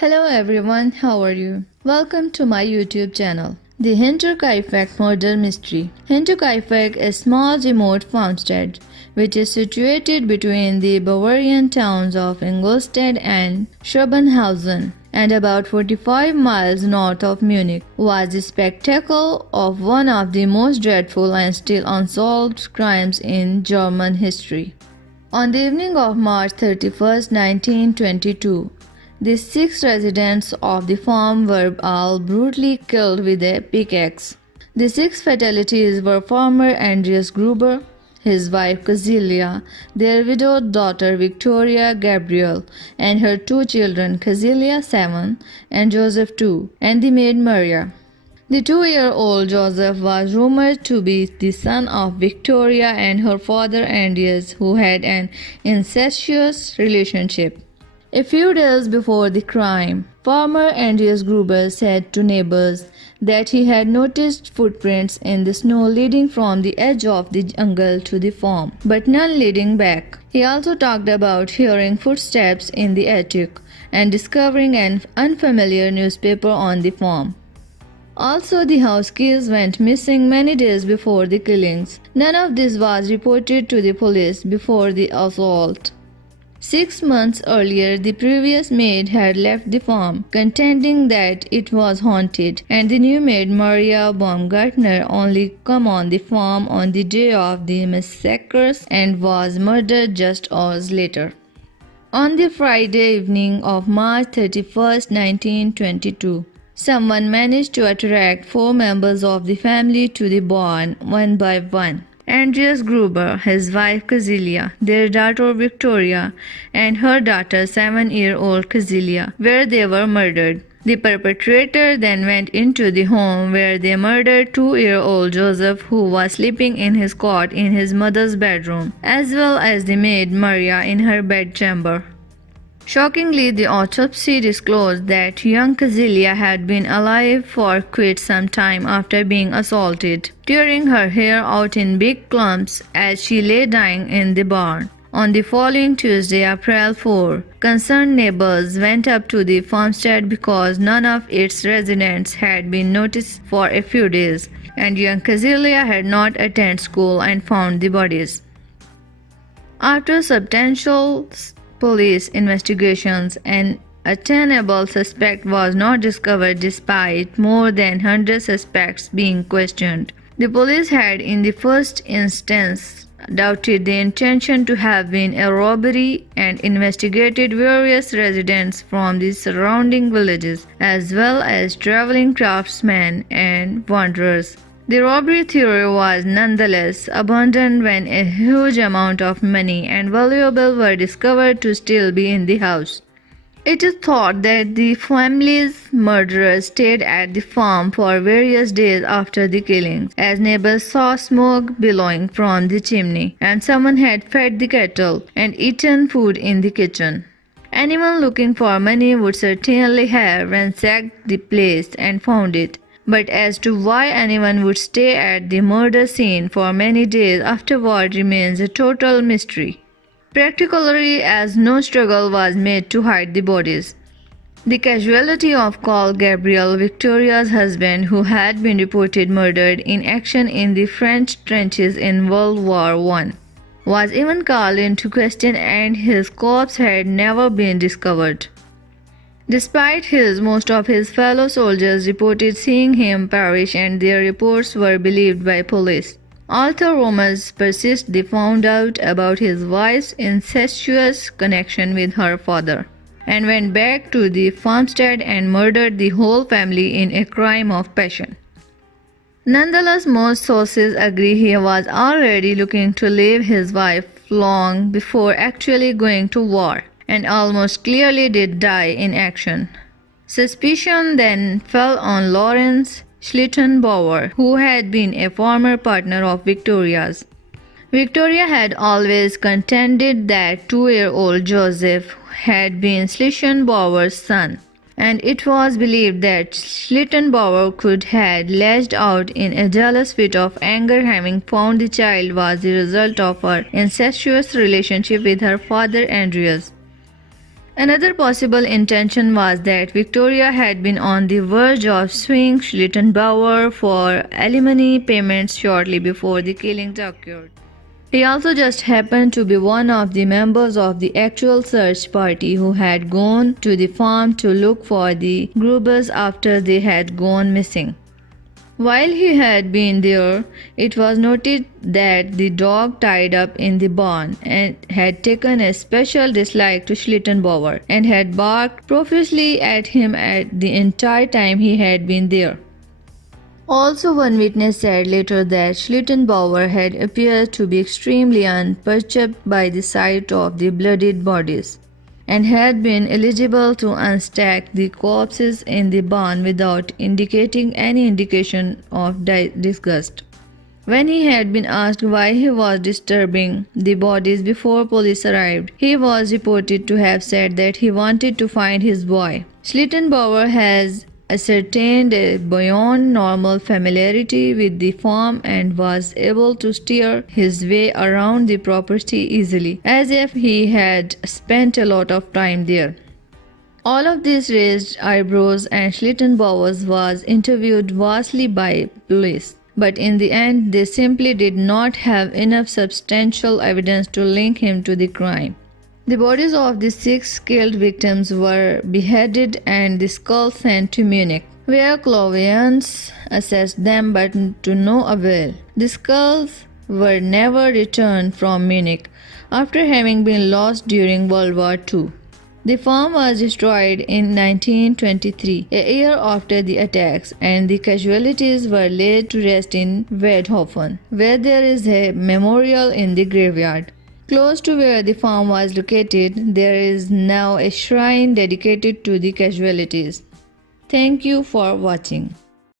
Hello everyone, how are you? Welcome to my YouTube channel. The Hinterkaifeck Murder Mystery. Hinterkaifeck is a small remote farmstead which is situated between the Bavarian towns of Ingolstadt and Schrobenhausen and about 45 miles north of Munich, was the spectacle of one of the most dreadful and still unsolved crimes in German history. On the evening of March 31, 1922, the 6 residents of the farm were all brutally killed with a pickaxe. The 6 fatalities were farmer Andreas Gruber, his wife Cazilia, their widowed daughter Victoria Gabriel, and her 2 children Cazilia 7 and Joseph 2, and the maid Maria. The 2-year-old Joseph was rumored to be the son of Victoria and her father Andreas, who had an incestuous relationship. A few days before the crime, farmer Andreas Gruber said to neighbors that he had noticed footprints in the snow leading from the edge of the jungle to the farm, but none leading back. He also talked about hearing footsteps in the attic and discovering an unfamiliar newspaper on the farm. Also, the house keys went missing many days before the killings. None of this was reported to the police before the assault. 6 months earlier, the previous maid had left the farm, contending that it was haunted, and the new maid Maria Baumgartner only come on the farm on the day of the massacres and was murdered just hours later. On the Friday evening of March 31, 1922, someone managed to attract 4 members of the family to the barn one by one. Andreas Gruber, his wife Cazilia, their daughter Victoria, and her daughter 7-year-old Cazilia, where they were murdered. The perpetrator then went into the home where they murdered 2-year-old Joseph, who was sleeping in his cot in his mother's bedroom, as well as the maid Maria in her bedchamber. Shockingly, the autopsy disclosed that young Cazilia had been alive for quite some time after being assaulted, tearing her hair out in big clumps as she lay dying in the barn. On the following Tuesday, April 4, concerned neighbors went up to the farmstead because none of its residents had been noticed for a few days, and young Cazilia had not attended school and found the bodies. After substantial police investigations, an attainable suspect was not discovered despite more than 100 suspects being questioned. The police had in the first instance doubted the intention to have been a robbery and investigated various residents from the surrounding villages as well as traveling craftsmen and wanderers. The robbery theory was nonetheless abandoned when a huge amount of money and valuables were discovered to still be in the house. It is thought that the family's murderers stayed at the farm for various days after the killing, as neighbors saw smoke billowing from the chimney, and someone had fed the cattle and eaten food in the kitchen. Anyone looking for money would certainly have ransacked the place and found it. But as to why anyone would stay at the murder scene for many days afterward remains a total mystery, particularly as no struggle was made to hide the bodies. The casualty of Carl Gabriel, Victoria's husband, who had been reported murdered in action in the French trenches in World War I, was even called into question, and his corpse had never been discovered. Despite his, most of his fellow soldiers reported seeing him perish, and their reports were believed by police. Although rumors persist, they found out about his wife's incestuous connection with her father, and went back to the farmstead and murdered the whole family in a crime of passion. Nonetheless, most sources agree he was already looking to leave his wife long before actually going to war, and almost clearly did die in action. Suspicion then fell on Lawrence Schlittenbauer, who had been a former partner of Victoria's. Victoria had always contended that 2-year-old Joseph had been Schlittenbauer's son, and it was believed that Schlittenbauer could have lashed out in a jealous fit of anger, having found the child was the result of her incestuous relationship with her father Andreas. Another possible intention was that Victoria had been on the verge of suing Schlittenbauer for alimony payments shortly before the killings occurred. He also just happened to be one of the members of the actual search party who had gone to the farm to look for the Grubers after they had gone missing. While he had been there, it was noted that the dog tied up in the barn and had taken a special dislike to Schlittenbauer and had barked profusely at him at the entire time he had been there. Also, one witness said later that Schlittenbauer had appeared to be extremely unperturbed by the sight of the bloodied bodies, and had been eligible to unstack the corpses in the barn without indicating any indication of disgust. When he had been asked why he was disturbing the bodies before police arrived, he was reported to have said that he wanted to find his boy. Schlittenbauer has ascertained a beyond normal familiarity with the farm and was able to steer his way around the property easily, as if he had spent a lot of time there. All of this raised eyebrows, and Schlittenbauer was interviewed vastly by police. But in the end, they simply did not have enough substantial evidence to link him to the crime. The bodies of the 6 killed victims were beheaded and the skulls sent to Munich, where clairvoyants assessed them but to no avail. The skulls were never returned from Munich after having been lost during World War II. The farm was destroyed in 1923, a year after the attacks, and the casualties were laid to rest in Weidhofen, where there is a memorial in the graveyard. Close to where the farm was located, there is now a shrine dedicated to the casualties. Thank you for watching.